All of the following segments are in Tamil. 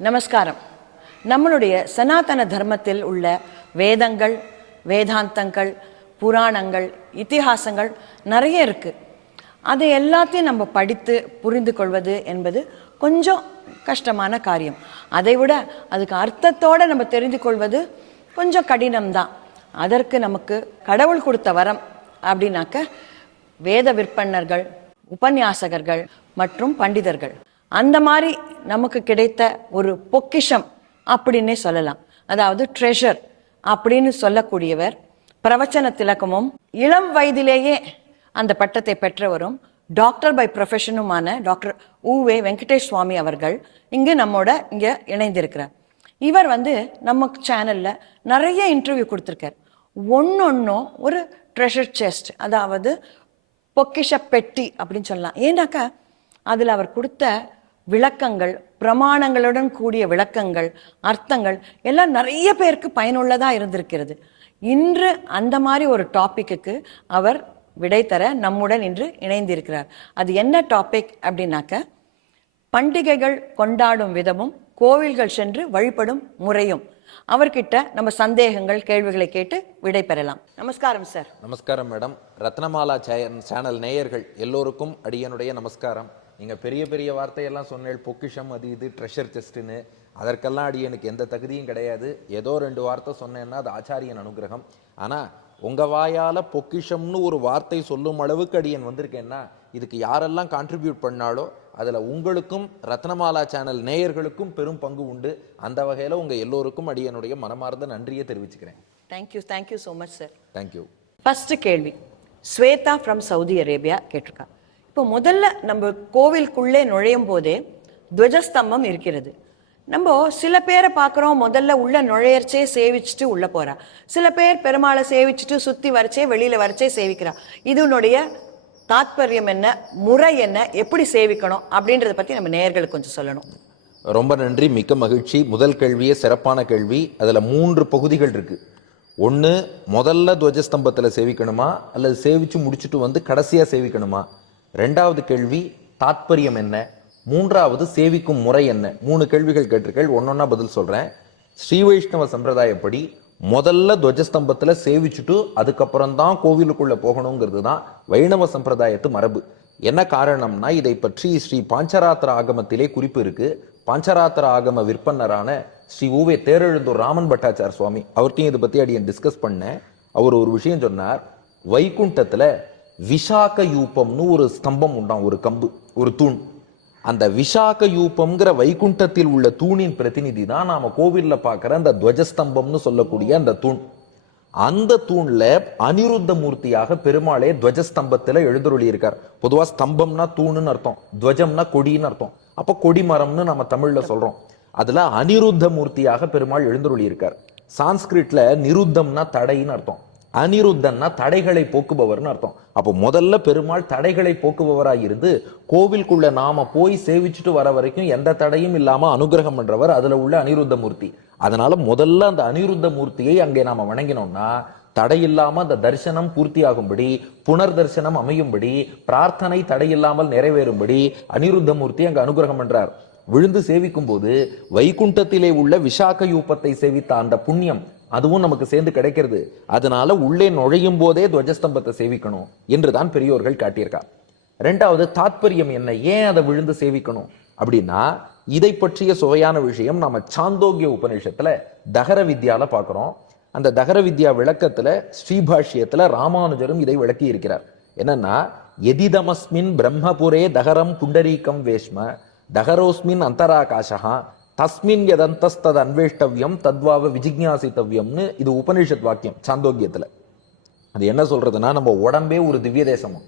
நமஸ்காரம். நம்மளுடைய சனாதன தர்மத்தில் உள்ள வேதங்கள், வேதாந்தங்கள், புராணங்கள், இதிகாசங்கள் நிறைய இருக்கு. அதை எல்லாத்தையும் நம்ம படித்து புரிந்து கொள்வது என்பது கொஞ்சம் கஷ்டமான காரியம். அதை விட அதுக்கு அர்த்தத்தோடு நம்ம தெரிந்து கொள்வது கொஞ்சம் கடினம்தான். அதற்கு நமக்கு கடவுள் கொடுத்த வரம் அப்படின்னாக்க வேத விற்பன்னர்கள், உபன்யாசகர்கள் மற்றும் பண்டிதர்கள். அந்த மாதிரி நமக்கு கிடைத்த ஒரு பொக்கிஷம் அப்படின்னே சொல்லலாம். அதாவது ட்ரெஷர் அப்படின்னு சொல்லக்கூடியவர் பிரவச்சன திலகமும் இளம் வயதிலேயே அந்த பட்டத்தை பெற்றவரும் டாக்டர் பை ப்ரொஃபஷனுமான டாக்டர் உவே வெங்கடேஷ் சுவாமி அவர்கள் நம்மோட இங்கே இணைந்திருக்கிறார். இவர் நம்ம சேனல்ல நிறைய இன்டர்வியூ கொடுத்துருக்கார். ஒன்னொன்னும் ஒரு ட்ரெஷர் செஸ்ட், அதாவது பொக்கிஷ பெட்டி அப்படின்னு சொல்லலாம். ஏன்னாக்கா அதில் அவர் கொடுத்த விளக்கங்கள், பிரமாணங்களுடன் கூடிய விளக்கங்கள், அர்த்தங்கள் எல்லாம் நிறைய பேருக்கு பயனுள்ளதாக இருந்திருக்கிறது. இன்று அந்த மாதிரி ஒரு டாபிக்கு அவர் விடை தர நம்முடன் இன்று இணைந்திருக்கிறார். அது என்ன டாபிக் அப்படின்னாக்க, பண்டிகைகள் கொண்டாடும் விதமும் கோவில்கள் சென்று வழிபடும் முறையும். அவர்கிட்ட நம்ம சந்தேகங்கள், கேள்விகளை கேட்டு விடை பெறலாம். நமஸ்காரம் சார். நமஸ்காரம் மேடம். ரத்னமாலா சேனல் நேயர்கள் எல்லோருக்கும் அடியனுடைய நமஸ்காரம். நீங்கள் பெரிய பெரிய வார்த்தையெல்லாம் சொன்னேன், பொக்கிஷம் அது இது ட்ரெஷர் செஸ்ட்டுன்னு. அதற்கெல்லாம் அடியனுக்கு எந்த தகுதியும் கிடையாது. ஏதோ 2 வார்த்தை சொன்னேன்னா அது ஆச்சாரியன் அனுகிரகம். ஆனால் உங்கள் வாயால் பொக்கிஷம்னு ஒரு வார்த்தை சொல்லும் அளவுக்கு அடியன் வந்திருக்கேன்னா இதுக்கு யாரெல்லாம் கான்ட்ரிபியூட் பண்ணாலோ அதில் உங்களுக்கும் ரத்னமாலா சேனல் நேயர்களுக்கும் பெரும் பங்கு உண்டு. அந்த வகையில் உங்கள் எல்லோருக்கும் அடியனுடைய மனமார்ந்த நன்றியை தெரிவிச்சுக்கிறேன். Thank you so much sir. Thank you. First கேள்வி ஸ்வேதா ஃப்ரம் சவுதி அரேபியா கேட்டிருக்கா. இப்போ முதல்ல நம்ம கோவிலுக்குள்ளே நுழையும் போதே துவஜஸ்தம்பம் இருக்கிறது. நம்ம சில பேரை பார்க்குறோம், முதல்ல உள்ள நுழையர்ச்சே சேவிச்சுட்டு உள்ள போறா. சில பேர் பெருமாளை சேவிச்சுட்டு சுற்றி வரைச்சே வெளியில வரைச்சே சேவிக்கிறா. இதனுடைய தாத்பரியம் என்ன, முறை என்ன, எப்படி சேவிக்கணும் அப்படின்றத பற்றி நம்ம நேயர்களுக்கு கொஞ்சம் சொல்லணும். ரொம்ப நன்றி, மிக்க மகிழ்ச்சி. முதல் கேள்வியே சிறப்பான கேள்வி. அதில் 3 பகுதிகள் இருக்கு. ஒன்று, முதல்ல துவஜஸ்தம்பத்தில் சேவிக்கணுமா அல்லது சேவிச்சு முடிச்சுட்டு கடைசியாக சேவிக்கணுமா? 2வது கேள்வி தாத்பரியம் என்ன? 3வது சேவிக்கும் முறை என்ன? 3 கேள்விகள் கேட்டிருக்கேள். ஒன்னொன்னா பதில் சொல்றேன். ஸ்ரீ வைஷ்ணவ சம்பிரதாயப்படி முதல்ல துவஜஸ்தம்பத்துல சேவிச்சுட்டு அதுக்கப்புறம் தான் கோவிலுக்குள்ள போகணுங்கிறது தான் வைணவ சம்பிரதாயத்து மரபு. என்ன காரணம்னா, இதை பற்றி ஸ்ரீ பாஞ்சராத்திர ஆகமத்திலே குறிப்பு இருக்கு. பாஞ்சராத்திர ஆகம விற்பனரான ஸ்ரீ ஊவே தேரெழுந்தூர் ராமன் பட்டாச்சார் சுவாமி அவர்கிட்டையும் இதை பத்தி அடியன் டிஸ்கஸ் பண்ணேன். அவர் ஒரு விஷயம் சொன்னார். வைகுண்டத்துல விஷாக யூபம்னு ஒரு ஸ்தம்பம் உண்டாம், ஒரு கம்பு, ஒரு தூண். அந்த விஷாக யூபம்ங்கிற வைகுண்டத்தில் உள்ள தூணின் பிரதிநிதி தான் நாம கோவில்ல பார்க்கிற அந்த துவஜஸ்தம்பம்னு சொல்லக்கூடிய அந்த தூண். அந்த தூண்ல அனிருத்த மூர்த்தியாக பெருமாளே துவஜஸ்தம்பத்துல எழுந்தருளி இருக்கார். பொதுவா ஸ்தம்பம்னா தூணுன்னு அர்த்தம், துவஜம்னா கொடின்னு அர்த்தம். அப்ப கொடிமரம்னு நம்ம தமிழ்ல சொல்றோம். அதுல அனிருத்த மூர்த்தியாக பெருமாள் எழுந்தருளி இருக்கார். சான்ஸ்கிரிட்ல நிருத்தம்னா தடைன்னு அர்த்தம், அனிருத்தன்னா தடைகளை போக்குபவர்னு அர்த்தம். அப்போ முதல்ல பெருமாள் தடைகளை போக்குபவராக இருந்து கோவிலுக்குள்ள நாம போய் சேவிச்சுட்டு வர வரைக்கும் எந்த தடையும் இல்லாம அனுகிரகம் பண்றவர் அதுல உள்ள அனிருத்த மூர்த்தி. அதனால முதல்ல அந்த அனிருத்த மூர்த்தியை அங்கே நாம வணங்கினோம்னா தடையில்லாம அந்த தரிசனம் பூர்த்தியாகும்படி, புனர் தரிசனம் அமையும்படி, பிரார்த்தனை தடையில்லாமல் நிறைவேறும்படி அனிருத்த மூர்த்தி அங்க அனுகிரகம் பண்றார். விழுந்து சேவிக்கும் போது வைகுண்டத்திலே உள்ள விஷாக யூபத்தை சேவித்த அந்த புண்ணியம் அதுவும் நமக்கு சேர்ந்து கிடைக்கிறது. அதனால உள்ளே நுழையும் போதே துவஜஸ்தம்பத்தை சேவிக்கணும் என்றுதான் பெரியோர்கள் காட்டியிருக்கா. 2வது தாத்பரியம் என்ன, ஏன் அதை விழுந்து சேவிக்கணும் அப்படின்னா, இதை பற்றிய சுவையான விஷயம் நாம சாந்தோக்கிய உபநிஷத்துல தகர வித்யால பாக்குறோம். அந்த தகர வித்யா விளக்கத்துல ஸ்ரீபாஷ்யத்துல ராமானுஜரும் இதை விளக்கி இருக்கிறார். என்னன்னா, எதிதமஸ்மின் பிரம்மபுரே தகரம் புண்டரீகம் வேஷ்ம தகரோஸ்மின் அந்தராகாஷா தஸ்மின் யதந்தஸ்தத் அன்வேஷ்டவ்யம் தத்வாவ விஜிக்ஞாசித்தவ்யம்னு இது உபனிஷத் வாக்கியம் சாந்தோக்கியத்துல. அது என்ன சொல்றதுன்னா, நம்ம உடம்பே ஒரு திவ்ய தேசமும்,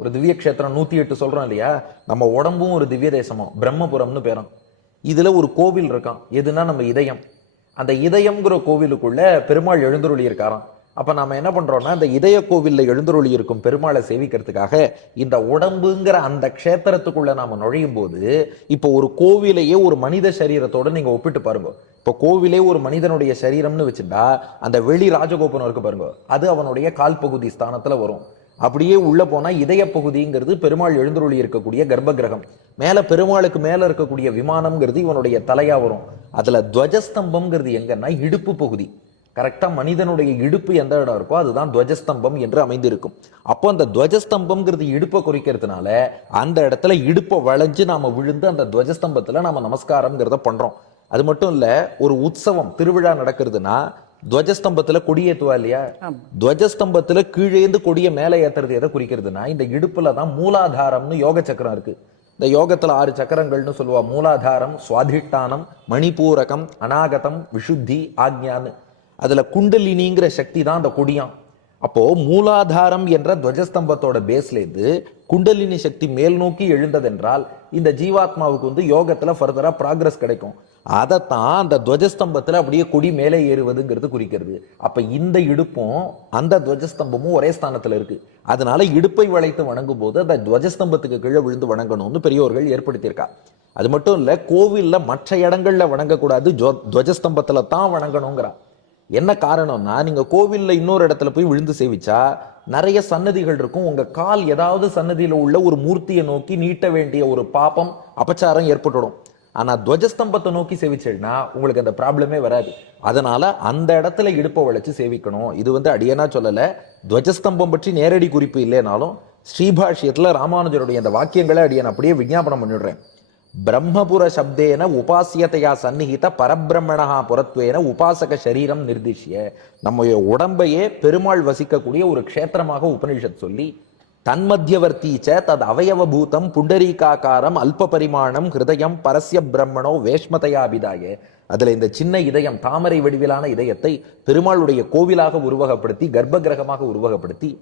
ஒரு திவ்ய கஷேத்திரம் 108 சொல்றோம் இல்லையா, நம்ம உடம்பும் ஒரு திவ்ய தேசமும், பிரம்மபுரம்னு பேரும். இதுல ஒரு கோவில் இருக்கான், எதுனா நம்ம இதயம். அந்த இதயம்ங்கிற கோவிலுக்குள்ள பெருமாள் எழுந்தருளி இருக்காராம். அப்ப நாம என்ன பண்றோம்னா, இந்த இதய கோவில்ல எழுந்தருளி இருக்கும் பெருமாளை சேவிக்கிறதுக்காக இந்த உடம்புங்கிற அந்த க்ஷேத்திரத்துக்குள்ள நாம நுழையும் போது, இப்போ ஒரு கோவிலையே ஒரு மனித சரீரத்தோட நீங்க ஒப்பிட்டு பாருங்க. இப்போ கோவிலே ஒரு மனிதனுடைய சரீரம்னு வச்சுட்டா அந்த வெளி ராஜகோபுரம் இருக்கு பாருங்க, அது அவனுடைய கால் பகுதி ஸ்தானத்துல வரும். அப்படியே உள்ள போனா இதய பகுதிங்கிறது பெருமாள் எழுந்தருளி இருக்கக்கூடிய கர்ப்ப கிரகம். மேல பெருமாளுக்கு மேல இருக்கக்கூடிய விமானம்ங்கிறது இவனுடைய தலையா வரும். அதுல துவஜஸ்தம்பம்ங்கிறது எங்கன்னா இடுப்பு பகுதி. கரெக்டா மனிதனுடைய இடுப்பு எந்த இடம் இருக்கோ அதுதான் துவஜஸ்தம்பம் என்று அமைந்திருக்கும். அப்போ அந்த துவஜஸ்தம்பம்ங்கிறது இடுப்பை குறிக்கிறதுனால அந்த இடத்துல இடுப்பை வளைஞ்சு நாம விழுந்து அந்த துவஜஸ்தம்பத்துல நாம நமஸ்காரம்ங்கிறத பண்றோம். அது மட்டும் இல்ல, ஒரு உற்சவம் திருவிழா நடக்கிறதுனா துவஜஸ்தம்பத்துல கொடியேத்துவா இல்லையா? துவஜஸ்தம்பத்துல கீழேந்து கொடிய மேல ஏத்துறது எதை குறிக்கிறதுனா இந்த இடுப்புல தான் மூலாதாரம்னு யோக சக்கரம் இருக்கு. இந்த யோகத்துல 6 சக்கரங்கள்னு சொல்லுவா. மூலாதாரம், சுவாதிஷ்டானம், மணிபூரகம், அநாகதம், விஷுத்தி, ஆக்ஞான்னு. அதுல குண்டலினிங்கிற சக்தி தான் அந்த கொடியாம். அப்போ மூலாதாரம் என்ற துவஜஸ்தம்பத்தோட பேஸ்ல இருந்து குண்டலினி சக்தி மேல் நோக்கி எழுந்ததென்றால் இந்த ஜீவாத்மாவுக்கு வந்து யோகத்துல ஃபர்தரா ப்ராக்ரஸ் கிடைக்கும். அதைத்தான் அந்த துவஜஸ்தம்பத்துல அப்படியே கொடி மேலே ஏறுவதுங்கிறது குறிக்கிறது. அப்ப இந்த இடுப்பும் அந்த துவஜஸ்தம்பமும் ஒரே ஸ்தானத்துல இருக்கு. அதனால இடுப்பை வளைத்து வணங்கும் போது அந்த துவஜஸ்தம்பத்துக்கு கீழே விழுந்து வணங்கணும்னு பெரியோர்கள் ஏற்படுத்தியிருக்கா. அது மட்டும் இல்ல, கோவில்ல மற்ற இடங்கள்ல வணங்கக்கூடாது, துவஜஸ்தம்பத்துல தான் வணங்கணுங்கிறா. என்ன காரணம்னா, நீங்க கோவில்ல இன்னொரு இடத்துல போய் விழுந்து சேவிச்சா நிறைய சன்னதிகள் இருக்கும். உங்க கால் ஏதாவது சன்னதியில உள்ள ஒரு மூர்த்தியை நோக்கி நீட்ட வேண்டிய ஒரு பாபம், அபச்சாரம் ஏற்பட்டுடும். ஆனா துவஜஸ்தம்பத்தை நோக்கி சேவிச்சேன்னா உங்களுக்கு அந்த ப்ராப்ளமே வராது. அதனால அந்த இடத்துல இடுப்பை வளைச்சு சேவிக்கணும். இது வந்து அடியனா சொல்லல, துவஜஸ்தம்பம் பற்றி நேரடி குறிப்பு இல்லைனாலும் ஸ்ரீபாஷ்யத்துல ராமானுஜருடைய அந்த வாக்கியங்களை அடியன் அப்படியே விஞ்ஞாபனம் பண்ணிடுறேன். பிரம்மபுர சப்தேன உபாசியத்தையா சந்நிகித பரபிரம்மணா புறத்வேன உபாசக சரீரம் நிர்திஷ்ய. நம்ம உடம்பையே பெருமாள் வசிக்கக்கூடிய ஒரு க்ஷேத்திரமாக உபனிஷத் சொல்லி தன்மத்தியவர்த்தீச்ச தத் அவயவபூதம் புண்டரீகாக்காரம் அல்ப பரிமாணம் ஹிருதயம் பரஸ்ய பிரம்மணோ வேஷ்மதையாபிதாய. அதுல இந்த சின்ன இதயம், தாமரை வடிவிலான இதயத்தை பெருமாளுடைய கோவிலாக உருவகப்படுத்தி கர்ப்ப கிரகமாக உருவகப்படுத்தி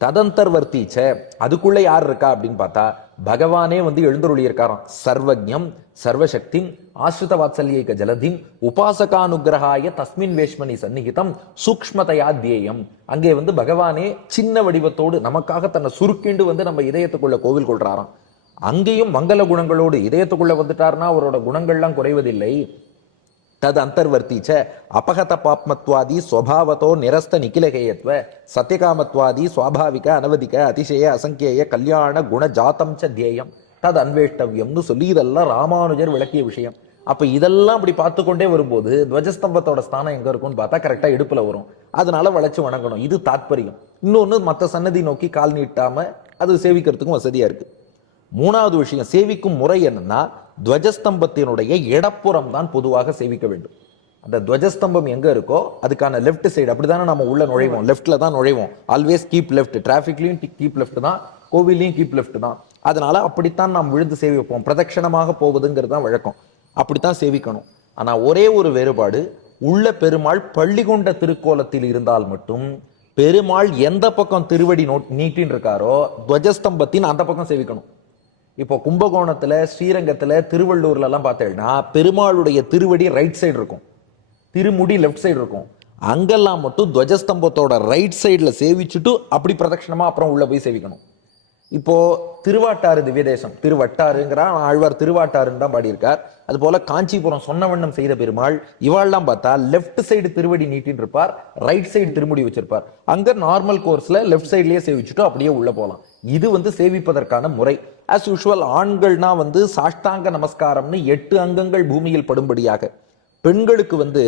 ததந்தர்வர்த்தீச்ச அதுக்குள்ள யார் இருக்கா அப்படின்னு பார்த்தா பகவானே வந்து எழுந்தருளி இருக்காராம். சர்வஜம் சர்வசக்தி ஆஸ்ரித வாத்சல்யைக ஜலதிம் உபாசகானுகிரகாய தஸ்மின் வேஷ்மணி சந்நிகிதம் சூக்ஷ்மதையா தியேயம். அங்கே வந்து பகவானே சின்ன வடிவத்தோடு நமக்காக தன்னை சுருக்கிண்டு வந்து நம்ம இதயத்துக்குள்ள கோவில் கொள்றாராம். அங்கேயும் மங்கள குணங்களோடு இதயத்துக்குள்ள வந்துட்டார்னா அவரோட குணங்கள்லாம் குறைவதில்லை. தது அந்தர்வர்த்தீச்ச அபகத பாப்மத்வாதி ஸ்வபாவத்தோ நிரஸ்த நிகிலகேயத்வ சத்தியகாமத்வாதி சுவாபாவிக அனவதிக அதிசய அசங்கேய கல்யாண குண ஜாத்தம் ச தியேயம் தது அன்வேஷ்டவ்யம்னு சொல்லி இதெல்லாம் ராமானுஜர் விளக்கிய விஷயம். அப்ப இதெல்லாம் அப்படி பார்த்து கொண்டே வரும்போது துவஜஸ்தம்பத்தோட ஸ்தானம் எங்க இருக்கும்னு பார்த்தா கரெக்டா இடுப்புல வரும். அதனால வளைச்சு வணங்கணும். இது தாத்பரியம். இன்னொன்னு, மற்ற சன்னதி நோக்கி கால் நீட்டாம அது சேவிக்கிறதுக்கும் வசதியா இருக்கு. மூணாவது விஷயம், சேவிக்கும் முறை என்னன்னா துவஜஸ்தம்பத்தினுடைய இடப்புறம் தான் பொதுவாக சேவிக்க வேண்டும். அந்த துவஜஸ்தம்பம் எங்க இருக்கோ அதுக்கான லெஃப்ட் சைடு, அப்படித்தானே நம்ம உள்ள நுழைவோம், லெஃப்ட்ல தான் நுழைவோம். Always keep left. டிராபிக்லயும் கீப் லெஃப்ட் தான், கோவிலையும் கீப் லெஃப்ட் தான். அதனால அப்படித்தான் நாம் விழுந்து சேவிப்போம். பிரதட்சணமாக போவதுங்கிறது தான் வழக்கம். அப்படித்தான் சேவிக்கணும். ஆனா ஒரே ஒரு வேறுபாடு, உள்ள பெருமாள் பள்ளிகொண்ட திருக்கோலத்தில் இருந்தால் மட்டும் பெருமாள் எந்த பக்கம் திருவடி நீட்டின்னு இருக்காரோ துவஜஸ்தம்பத்தின் அந்த பக்கம் சேவிக்கணும். இப்போ கும்பகோணத்துல, ஸ்ரீரங்கத்துல, திருவள்ளூர்ல எல்லாம் பார்த்தேன்னா பெருமாளுடைய திருவடி ரைட் சைடு இருக்கும், திருமுடி லெஃப்ட் சைடு இருக்கும். அங்கெல்லாம் மட்டும் துவஜஸ்தம்பத்தோட ரைட் சைடுல சேவிச்சுட்டு அப்படி பிரதட்சணமா அப்புறம் உள்ள போய் சேவிக்கணும். இப்போ திருவாட்டாறு திவ்யதேசம், திருவட்டாறுங்கிறா ஆழ்வார் திருவாட்டாறுன்னு தான் பாடியிருக்கார். அது போல காஞ்சிபுரம் சொன்னவண்ணம் செய்த பெருமாள் இவாள்லாம் பார்த்தா லெஃப்ட் சைடு திருவடி நீட்டின்னு இருப்பார், ரைட் சைடு திருமுடி வச்சிருப்பார். அங்க நார்மல் கோர்ஸ்ல லெஃப்ட் சைட்லயே சேவிச்சுட்டு அப்படியே உள்ள போகலாம். இது வந்து சேவிப்பதற்கான முறை. ஆஸ் யூஷுவல் ஆண்கள்னா வந்து சாஷ்டாங்க நமஸ்காரம்னு 8 அங்கங்கள் பூமியில் படும்படியாக, பெண்களுக்கு வந்து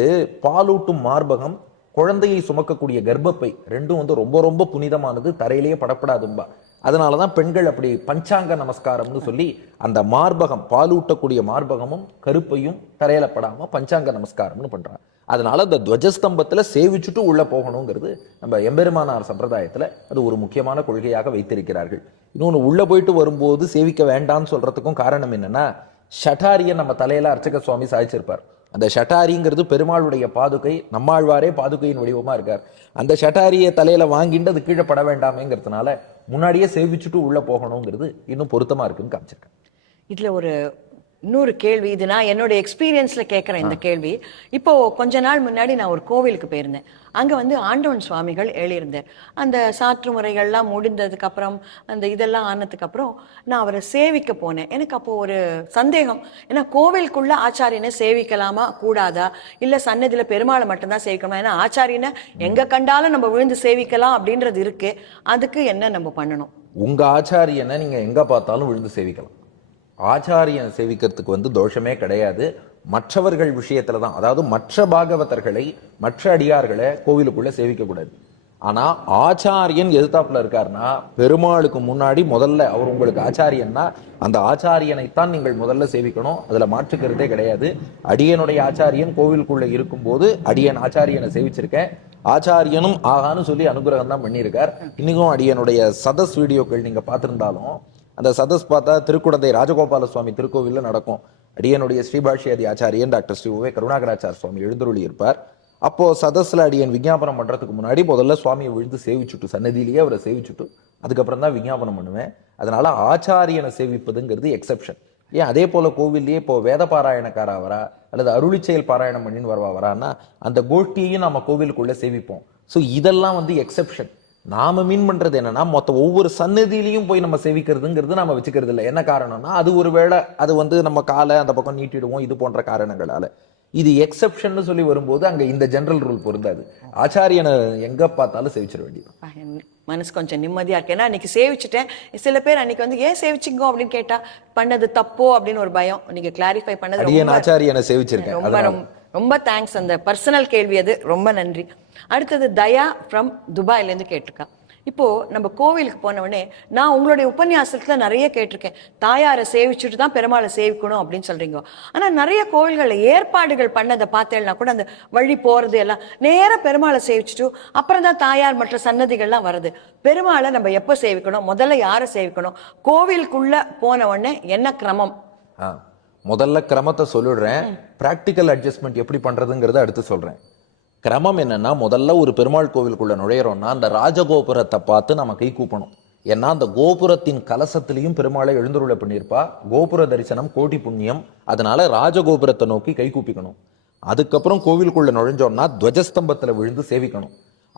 பாலூட்டும் மார்பகம், குழந்தையை சுமக்கக்கூடிய கர்ப்பப்பை ரெண்டும் வந்து ரொம்ப ரொம்ப புனிதமானது, தரையிலேயே படப்படாதும்பா. அதனாலதான் பெண்கள் அப்படி பஞ்சாங்க நமஸ்காரம்னு சொல்லி அந்த மார்பகம், பாலூட்டக்கூடிய மார்பகமும் கருப்பையும் தரையில படாம பஞ்சாங்க நமஸ்காரம்னு பண்றாங்க. அதனால அந்த துவஜஸ்தம்பத்துல சேவிச்சுட்டு உள்ள போகணுங்கிறது நம்ம எம்பெருமானார் சம்பிரதாயத்துல அது ஒரு முக்கியமான கொள்கையாக வைத்திருக்கிறார்கள். இன்னொன்னு, உள்ள போயிட்டு வரும்போது சேவிக்க வேண்டாம்னு சொல்றதுக்கும் காரணம் என்னன்னா, ஷட்டாரிய நம்ம தலையில அர்ச்சக சுவாமி சாய்ச்சிருப்பார். அந்த ஷட்டாரிங்கிறது பெருமாளுடைய பாதுகை, நம்மாழ்வாரே பாதுகையின் வடிவமா இருக்கார். அந்த ஷட்டாரியை தலையில வாங்கிட்டு அது கீழே பட வேண்டாமேங்கிறதுனால முன்னாடியே சேவிச்சுட்டு உள்ள போகணுங்கிறது இன்னும் பொருத்தமா இருக்குன்னு காமிச்சிருக்கேன். இதுல ஒரு இன்னொரு கேள்வி, இது நான் என்னோட எக்ஸ்பீரியன்ஸ்ல கேட்குறேன் இந்த கேள்வி. இப்போ கொஞ்ச நாள் முன்னாடி நான் ஒரு கோவிலுக்கு போயிருந்தேன். அங்க வந்து ஆண்டவன் சுவாமிகள் எழுதியிருந்தார். அந்த சாற்று முறைகள்லாம் முடிந்ததுக்கு அப்புறம், அந்த இதெல்லாம் ஆனதுக்கு அப்புறம் நான் அவரை சேவிக்க போனேன். எனக்கு அப்போ ஒரு சந்தேகம். ஏன்னா கோவிலுக்குள்ள ஆச்சாரியனை சேவிக்கலாமா கூடாதா, இல்ல சன்னதியில பெருமாளை மட்டும்தான் சேவிக்கணுமா? ஏன்னா ஆச்சாரியனை எங்க கண்டாலும் நம்ம விழுந்து சேவிக்கலாம் அப்படின்றது இருக்கு. அதுக்கு என்ன நம்ம பண்ணணும்? உங்க ஆச்சாரியனை நீங்க எங்க பார்த்தாலும் விழுந்து சேவிக்கலாம். ஆச்சாரியனை சேவிக்கிறதுக்கு வந்து தோஷமே கிடையாது. மற்றவர்கள் விஷயத்துல தான், அதாவது மற்ற பாகவதர்களை, மற்ற அடியார்களை கோவிலுக்குள்ள சேவிக்க கூடாது. ஆனா ஆச்சாரியன் எதிர்த்தாப்புல இருக்காருன்னா, பெருமாளுக்கு முன்னாடி முதல்ல அவர் உங்களுக்கு ஆச்சாரியன்னா அந்த ஆச்சாரியனைத்தான் நீங்கள் முதல்ல சேவிக்கணும். அதுல மாற்றுக்கிறதே கிடையாது. அடியனுடைய ஆச்சாரியன் கோவிலுக்குள்ள இருக்கும்போது அடியன் ஆச்சாரியனை சேவிச்சிருக்கேன். ஆச்சாரியனும் ஆகான்னு சொல்லி அனுகிரகம் தான் பண்ணியிருக்கார். இன்னைக்கும் அடியனுடைய சதஸ் வீடியோக்கள் நீங்க பார்த்திருந்தாலும், அந்த சதஸ் பார்த்தா திருக்குடந்தை ராஜகோபால சுவாமி திருக்கோவில்ல நடக்கும். அடியனுடைய ஸ்ரீபாஷ்யாதி ஆச்சாரியன் டாக்டர் ஸ்ரீ உவே கருணாகராச்சார் சுவாமி எழுந்தருளி இருப்பார். அப்போ சதஸ்ல அடியன் விஞ்ஞாபனம் பண்றதுக்கு முன்னாடி முதல்ல சுவாமியை விழுந்து சேவிச்சுட்டு, சன்னதியிலேயே அவரை சேவிச்சுட்டு அதுக்கப்புறம் தான் விஞ்ஞாபனம் பண்ணுவேன். அதனால ஆச்சாரியனை சேவிப்பதுங்கிறது எக்ஸெப்ஷன். ஏன் அதே போல கோவில்லையே இப்போ வேத பாராயணக்காரா வரா அல்லது அருளி செயல் பாராயணம் பண்ணின்னு வரான்னா அந்த கோஷ்டியையும் நம்ம கோவிலுக்குள்ள சேவிப்போம். ஸோ இதெல்லாம் வந்து எக்ஸெப்ஷன். நாம மீன் பண்றது என்னன்னா, மொத்த ஒவ்வொரு சன்னதியிலையும் போய் நம்ம சேவிக்கிறதுங்கிறது நாம வச்சுக்கிறது இல்லை. என்ன காரணம்னா, அது ஒரு வேளை அது வந்து நம்ம காலை அந்த பக்கம் நீட்டிடுவோம், இது போன்ற காரணங்களால. இது எக்ஸெப்ஷன் சொல்லி வரும்போது அங்க இந்த ஜெனரல் ரூல் பொருந்தாது. ஆச்சாரியனை எங்க பார்த்தாலும் சேவிச்சிட வேண்டியது. மனசு கொஞ்சம் நிம்மதியா இருக்கு. ஏன்னா அன்னைக்கு சேவிச்சுட்டேன். சில பேர் அன்னைக்கு வந்து ஏன் சேவிச்சிங்கோ அப்படின்னு கேட்டா, பண்ணது தப்போ அப்படின்னு ஒரு பயம். நீங்க கிளாரிஃபை பண்ணது ஆச்சாரியனை சேவிச்சிருக்கேன். ரொம்ப ரொம்ப தேங்க்ஸ். அந்த பர்சனல் கேள்வி அது, ரொம்ப நன்றி. அடுத்தது தயா ஃப்ரம் துபாயில இருந்து கேட்டிருக்கா. இப்போ நம்ம கோவிலுக்கு போன உடனே, நான் உங்களுடைய உபன்யாசத்துல நிறைய கேட்டிருக்கேன், தாயாரை சேவிச்சுட்டு தான் பெருமாளை சேவிக்கணும் அப்படின்னு சொல்றீங்க. ஆனா நிறைய கோவில்கள்ல ஏற்பாடுகள் பண்ணதை பார்த்தேன்னா கூட, அந்த வழி போறது எல்லாம் நேர பெருமாளை சேவிச்சுட்டு அப்புறம் தான் தாயார் மற்ற சன்னதிகள்லாம் வருது. பெருமாளை நம்ம எப்போ சேவிக்கணும், முதல்ல யாரை சேவிக்கணும், கோவிலுக்குள்ள போன உடனே என்ன கிரமம்? முதல்ல கிரமத்தை சொல்லிடுறேன். பிராக்டிக்கல் அட்ஜஸ்ட்மெண்ட் எப்படி பண்றதுங்கிறத அடுத்து சொல்றேன். கிரமம் என்னன்னா, முதல்ல ஒரு பெருமாள் கோவிலுக்குள்ள நுழையிறோம்னா அந்த ராஜகோபுரத்தை பார்த்து நம்ம கை கூப்பணும். ஏன்னா அந்த கோபுரத்தின் கலசத்திலையும் பெருமாளை எழுந்துருள பண்ணியிருப்பா. கோபுர தரிசனம் கோடி புண்ணியம். அதனால ராஜகோபுரத்தை நோக்கி கை கூப்பிக்கணும். அதுக்கப்புறம் கோவிலுக்குள்ள நுழைஞ்சோம்னா துவஜஸ்தம்பத்துல விழுந்து சேவிக்கணும்.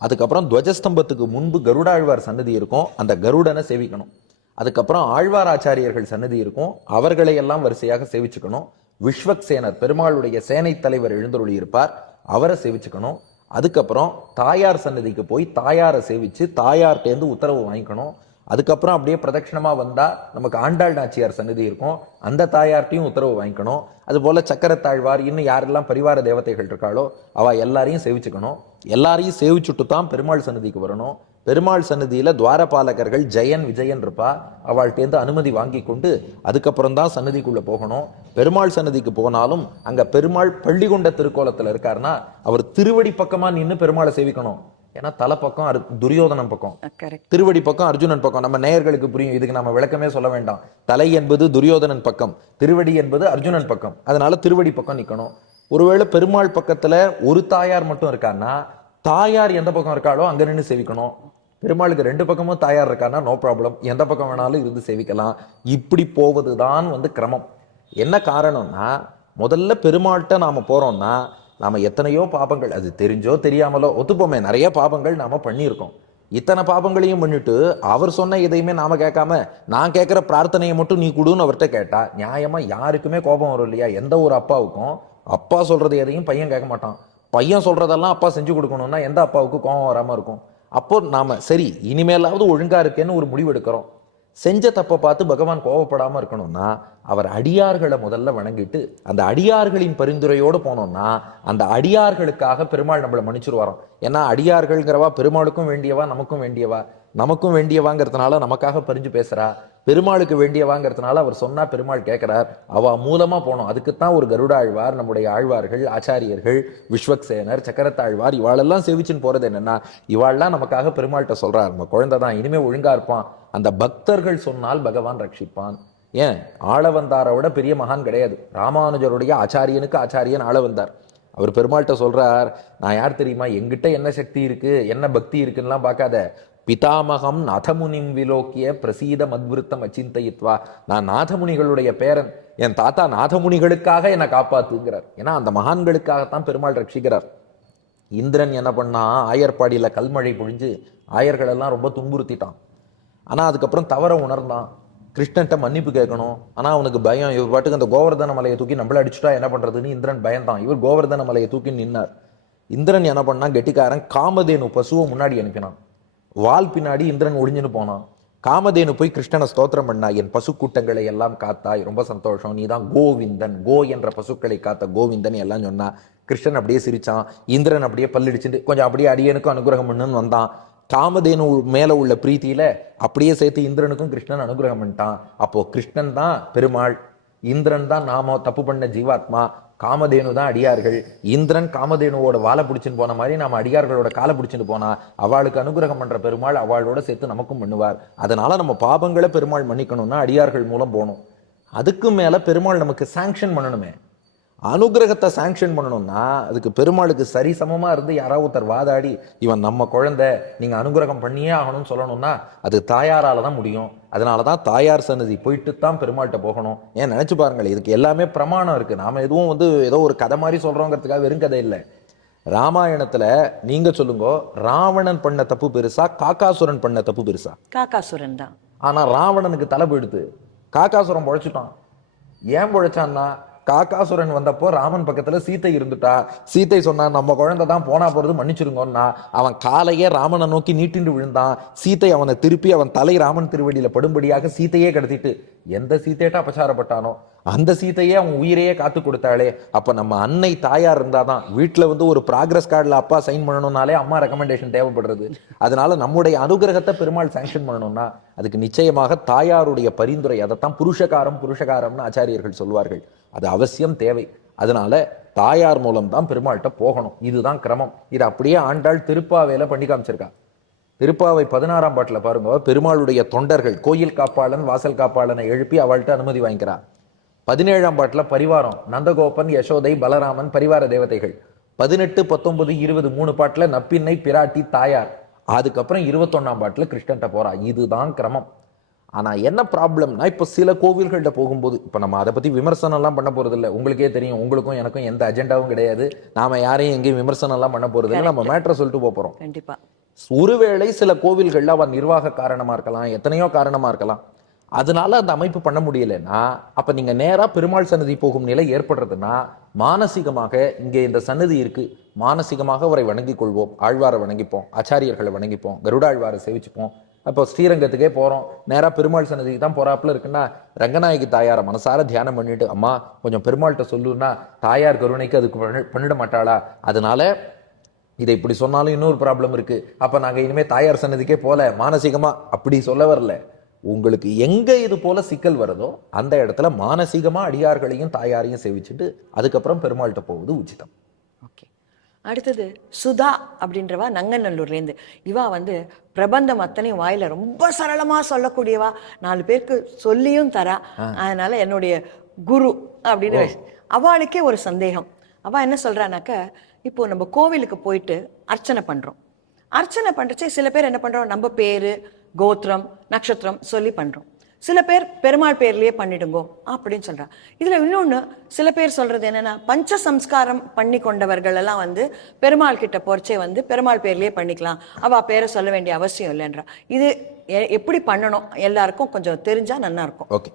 அதுக்கப்புறம் துவஜஸ்தம்பத்துக்கு முன்பு கருடாழ்வார் சன்னதி இருக்கும், அந்த கருடனை சேவிக்கணும். அதுக்கப்புறம் ஆழ்வார் ஆச்சாரியர்கள் சன்னதி இருக்கும், அவர்களை எல்லாம் வரிசையாக சேவிச்சுக்கணும். விஸ்வக்சேனர் பெருமாளுடைய சேனை தலைவர் எழுந்தருளி இருப்பார், அவரை சேவிச்சுக்கணும். அதுக்கப்புறம் தாயார் சன்னதிக்கு போய் தாயாரை சேவிச்சு தாயார்கிட்டேருந்து உத்தரவு வாங்கிக்கணும். அதுக்கப்புறம் அப்படியே பிரதட்சணமா வந்தா நமக்கு ஆண்டாள் நாச்சியார் சன்னதி இருக்கும், அந்த தாயார்ட்டையும் உத்தரவு வாங்கிக்கணும். அது போல சக்கரத்தாழ்வார், இன்னும் யாரெல்லாம் பரிவார தேவதைகள் இருக்காளோ அவ எல்லாரையும் சேவிச்சுக்கணும். எல்லாரையும் சேவிச்சுட்டு தான் பெருமாள் சன்னதிக்கு வரணும். பெருமாள் சன்னதியில துவாரபாலகர்கள் ஜெயன் விஜயன் இருப்பா, அவள்கிட்டேருந்து அனுமதி வாங்கி கொண்டு அதுக்கப்புறம் தான் சன்னதிக்குள்ள போகணும். பெருமாள் சன்னதிக்கு போனாலும் அங்க பெருமாள் பள்ளிகொண்ட திருக்கோலத்துல இருக்காருன்னா அவர் திருவடி பக்கமா நின்று பெருமாளை சேவிக்கணும். ஏன்னா தலை பக்கம் துரியோதனன் பக்கம், திருவடி பக்கம் அர்ஜுனன் பக்கம். நம்ம நேயர்களுக்கு புரியும், இதுக்கு நம்ம விளக்கமே சொல்ல வேண்டாம். தலை என்பது துரியோதனன் பக்கம், திருவடி என்பது அர்ஜுனன் பக்கம். அதனால திருவடி பக்கம் நிக்கணும். ஒருவேளை பெருமாள் பக்கத்துல ஒரு தாயார் மட்டும் இருக்கான்னா தாயார் எந்த பக்கம் இருக்காளோ அங்க நின்று சேவிக்கணும். பெருமாளுக்கு ரெண்டு பக்கமும் தாயார் இருக்கான்னா நோ ப்ராப்ளம், எந்த பக்கம் வேணாலும் இருந்து சேவிக்கலாம். இப்படி போவதுதான் வந்து கிரமம். என்ன காரணம்னா, முதல்ல பெருமாள்கிட்ட நாம போறோம்னா நாம எத்தனையோ பாபங்கள், அது தெரிஞ்சோ தெரியாமலோ, ஒத்துப்போமே, நிறைய பாபங்கள் நாம பண்ணியிருக்கோம். இத்தனை பாபங்களையும் பண்ணிட்டு அவர் சொன்ன எதையுமே நாம கேட்காம நான் கேட்கிற பிரார்த்தனையை மட்டும் நீ கொடுன்னு அவர்கிட்ட கேட்டா நியாயமா யாருக்குமே கோபம் வரும் இல்லையா? எந்த ஒரு அப்பாவுக்கும் அப்பா சொல்றது எதையும் பையன் கேட்க மாட்டான். பையன் சொல்றதெல்லாம் அப்பா செஞ்சு கொடுக்கணும்னா எந்த அப்பாவுக்கு கோபம் வராம இருக்கும்? அப்போ நாம சரி இனிமேலாவது ஒழுங்கா இருக்கேன்னு ஒரு முடிவு எடுக்கிறோம். செஞ்ச தப்பை பார்த்து பகவான் கோபப்படாம இருக்கணும்னா அவர் அடியார்களை முதல்ல வணங்கிட்டு அந்த அடியார்களின் பரிந்துரையோடு போனோம்னா அந்த அடியார்களுக்காக பெருமாள் நம்மளை மன்னிச்சிருவாராம். ஏன்னா அடியார்கள்ங்கிறவா பெருமாளுக்கும் வேண்டியவா நமக்கும் வேண்டியவா, நமக்கும் வேண்டியவாங்கிறதுனால நமக்காக பரிஞ்சு பேசுறா, பெருமாளுக்கு வேண்டியவாங்கிறதுனால அவர் சொன்னா பெருமாள் கேட்கிறார், அவ மூலமா போனோம். அதுக்குத்தான் ஒரு கருட ஆழ்வார், நம்முடைய ஆழ்வார்கள், ஆச்சாரியர்கள், விஸ்வக்சேனர், சக்கரத்தாழ்வார் இவாளெல்லாம் சேவிச்சுன்னு போறது என்னன்னா, இவாள்லாம் நமக்காக பெருமாள்கிட்ட சொல்றார் நம்ம குழந்தை தான், இனிமே ஒழுங்கா இருப்பான், அந்த பக்தர்கள் சொன்னால் பகவான் ரட்சிப்பான். ஏன் ஆளவந்தாரை விட பெரிய மகான் கிடையாது. ராமானுஜருடைய ஆச்சாரியனுக்கு ஆச்சாரியன் ஆளவந்தார். அவர் பெருமாள்கிட்ட சொல்றார், நான் யார் தெரியுமா, எங்கிட்ட என்ன சக்தி இருக்கு என்ன பக்தி இருக்குன்னுலாம் பார்க்காத, பிதாமகம் நாதமுனிம் விலோக்கிய பிரசீத மத்விருத்தம் அச்சிந்தயித்வா. நான் நாதமுனிகளுடைய பேரன், என் தாத்தா நாதமுனிகளுக்காக என்னை காப்பாத்துங்கிறார். ஏன்னா அந்த மகான்களுக்காகத்தான் பெருமாள் ரட்சிக்கிறார். இந்திரன் என்ன பண்ணா, ஆயர்பாடியில கல்மழை பொழிஞ்சு ஆயர்கள் எல்லாம் ரொம்ப துன்புறுத்திட்டான். ஆனா அதுக்கப்புறம் தவற உணர்ந்தான். கிருஷ்ணன்ட்ட மன்னிப்பு கேட்கணும். ஆனா அவனுக்கு பயம், இவர் பாட்டுக்கு அந்த கோவர்தன மலையை தூக்கி நம்மள அடிச்சுட்டா என்ன பண்றதுன்னு இந்திரன் பயந்தான். இவர் கோவர்தன மலையை தூக்கி நின்னார். இந்திரன் என்ன பண்ணா, கெட்டிக்காரன் காமதேனு பசுவை முன்னாடி அனுப்பினான். வால் பின்னாடி இந்திரன் ஒளிஞ்சுன்னு போனான். காமதேனு போய் கிருஷ்ணனை ஸ்தோத்திரம் பண்ணா, என் பசு கூட்டங்களை எல்லாம் காத்தாய், ரொம்ப சந்தோஷம், நீதான் கோவிந்தன், கோ என்ற பசுக்களை காத்த கோவிந்தன் எல்லாம் சொன்னா. கிருஷ்ணன் அப்படியே சிரிச்சான். இந்திரன் அப்படியே பல்லிடிச்சுட்டு கொஞ்சம் அப்படியே அடியனுக்கும் அனுகிரகம் பண்ணுன்னு வந்தான். காமதேனு மேல உள்ள பிரீத்தியில அப்படியே சேர்த்து இந்திரனுக்கும் கிருஷ்ணன் அனுகிரகம் பண்ணிட்டான். அப்போ கிருஷ்ணன் தான் பெருமாள், இந்திரன் தான் நாம தப்பு பண்ண ஜீவாத்மா, காமதேனு தான் அடியார்கள். இந்திரன் காமதேனுவோட வாழை பிடிச்சின்னு போன மாதிரி நாம அடியார்களோட காலை பிடிச்சிட்டு போனா அவளுக்கு அனுகிரகம் பண்ற பெருமாள் அவளோட சேர்த்து நமக்கும் பண்ணுவார். அதனால நம்ம பாபங்களை பெருமாள் மன்னிக்கணும்னா அடியார்கள் மூலம் போகணும். அதுக்கு மேல பெருமாள் நமக்கு சாங்ஷன் பண்ணணுமே. அனுகிரகத்தை சாங்ஷன் பண்ணணும்னா அதுக்கு பெருமாளுக்கு சரிசமமா இருந்து யாராவது ஒருத்தர் வாதாடி இவன் நம்ம குழந்தை, நீங்க அனுகிரகம் பண்ணியே ஆகணும்னு சொல்லணும்னா அது தாயாரால தான் முடியும். அதனாலதான் தாயார் சன்னதி போயிட்டு தான் பெருமாள்கிட்ட போகணும். ஏன் நினைச்சு பாருங்களேன், இதுக்கு எல்லாமே பிரமாணம் இருக்கு. நாம எதுவும் ஏதோ ஒரு கதை மாதிரி சொல்றோங்கிறதுக்காக வெறும் கதை இல்லை. ராமாயணத்துல நீங்க சொல்லுங்க, ராவணன் பண்ண தப்பு பெருசா, காக்காசுரன் பண்ண தப்பு பெருசா? காக்காசுரன் தான். ஆனா ராவணனுக்கு தலை போயிடுத்து, காக்காசுரன் பொழைச்சுட்டான். ஏன் பொழைச்சான்னா, காக்காசுரன் வந்தப்போ ராமன் பக்கத்துல சீத்தை இருந்துட்டா. சீத்தை சொன்னா நம்ம குழந்தை தான், போனா போறது மன்னிச்சிருங்கன்னா. அவன் காலையே ராமனை நோக்கி நீட்டின்று விழுந்தான். சீத்தை அவனை திருப்பி அவன் தலை ராமன் திருவடியில படும்படியாக சீத்தையே கடத்திட்டு எந்த சீத்தையிட்ட அபச்சாரப்பட்டானோ அந்த சீத்தையே அவன் உயிரையே காத்து கொடுத்தாளே. அப்ப நம்ம அன்னை தாயார் இருந்தாதான். வீட்டுல ஒரு ப்ராக்ரஸ் கார்டுல அப்பா சைன் பண்ணணும்னாலே அம்மா ரெக்கமெண்டேஷன் தேவைப்படுறது. அதனால நம்முடைய அனுகிரகத்தை பெருமாள் சாங்ஷன் பண்ணணும்னா அதுக்கு நிச்சயமாக தாயாருடைய பரிந்துரை. அதைத்தான் புருஷகாரம்னு ஆச்சாரியர்கள் சொல்வார்கள். அது அவசியம் தேவை. அதனால தாயார் மூலம் தான் பெருமாள்கிட்ட போகணும். இதுதான் கிரமம். இது அப்படியே ஆண்டாள் திருப்பாவையில பண்ணி காமிச்சிருக்கா. திருப்பாவை 16ஆம் பாட்டுல பாருங்க, பெருமாளுடைய தொண்டர்கள் கோயில் காப்பாளன் வாசல் காப்பாளனை எழுப்பி அவள்கிட்ட அனுமதி வாங்கிக்கிறா. 17ஆம் பாட்டுல பரிவாரம், நந்தகோபன் யசோதை பலராமன் பரிவார தேவதைகள். 18, 19, 20 3 பாட்டுல நப்பின்னை பிராட்டி தாயார். அதுக்கப்புறம் 21ஆம் பாட்டுல கிருஷ்ணன்ட்ட போறா. இதுதான் கிரமம். ஆனா என்ன ப்ராப்ளம்னா, இப்ப சில கோவில்கள்ட்ட போகும்போது, இப்ப நம்ம அதை பத்தி விமர்சனம் எல்லாம் பண்ண போறது இல்லை. உங்களுக்கே தெரியும், உங்களுக்கும் எனக்கும் எந்த அஜெண்டாவும் கிடையாது. நாம யாரையும் எங்கேயும் விமர்சனம் எல்லாம் பண்ண போறது இல்லை. நம்ம மேட்டரை சொல்லிட்டு போறோம். கண்டிப்பா. ஒருவேளை சில கோவில்கள்ல அவன் நிர்வாக காரணமா இருக்கலாம், எத்தனையோ காரணமா இருக்கலாம். அதனால அந்த அமைப்பு பண்ண முடியலன்னா அப்ப நீங்க நேரா பெருமாள் சன்னதி போகும் நிலை ஏற்படுறதுன்னா மானசீகமாக இங்கே இந்த சன்னதி இருக்கு, மானசீகமாக அவரை வணங்கிக் கொள்வோம். ஆழ்வாரை வணங்கிப்போம், ஆச்சாரியர்களை வணங்கிப்போம், கருடாழ்வாரை சேவிச்சுப்போம். அப்போ ஸ்ரீரங்கத்துக்கே போறோம், நேரா பெருமாள் சன்னதிக்கு தான் போறாப்புல இருக்குன்னா ரங்கநாயகி தாயாரை மனசார தியானம் பண்ணிட்டு, அம்மா கொஞ்சம் பெருமாள்கிட்ட சொல்லுன்னா தாயார் கருணைக்கு அதுக்கு பண்ணிட மாட்டாளா? அதனால இதை இப்படி சொன்னாலும் இன்னொரு ப்ராப்ளம் இருக்கு. அப்ப நாங்க இனிமே தாயார் சன்னதிக்கே போல, மானசீகமா அப்படி சொல்ல வரல. உங்களுக்கு எங்க இது போல சிக்கல் வருதோ அந்த இடத்துல மானசீகமா அடியார்களையும் தாயாரையும் சேவிச்சுட்டு அதுக்கப்புறம் பெருமாள்கிட்ட போவது உச்சிதம். ஓகே. அடுத்தது சுதா அப்படின்றவா நங்கநல்லூர்லேருந்து. இவா பிரபந்தம் அத்தனையும் வாயில ரொம்ப சரளமா சொல்லக்கூடியவா, 4 பேருக்கு சொல்லியும் தரா. அதனால என்னுடைய குரு அப்படின்னு அவளுக்கே ஒரு சந்தேகம். அவ என்ன சொல்றானாக்க, இப்போ நம்ம கோவிலுக்கு போயிட்டு அர்ச்சனை பண்றோம். அர்ச்சனை பண்றச்சே சில பேர் என்ன பண்றோம், நம்ம பேரு கோத்திரம் நட்சத்திரம் சொல்லி பண்றோம். சில பேர் பெருமாள் பேர்லயே பண்ணிடுங்கோ அப்படின்னு சொல்றாங்க. இதுல இன்னொன்னு சில பேர் சொல்றது என்னன்னா, பஞ்ச சம்ஸ்காரம் பண்ணி கொண்டவர்கள் எல்லாம் பெருமாள் கிட்ட போறச்சே பெருமாள் பேர்லயே பண்ணிக்கலாம், அவ பேரை சொல்ல வேண்டிய அவசியம் இல்லைன்றா. இது எப்படி பண்ணணும் எல்லாருக்கும் கொஞ்சம் தெரிஞ்சா நல்லா இருக்கும். ஓகே.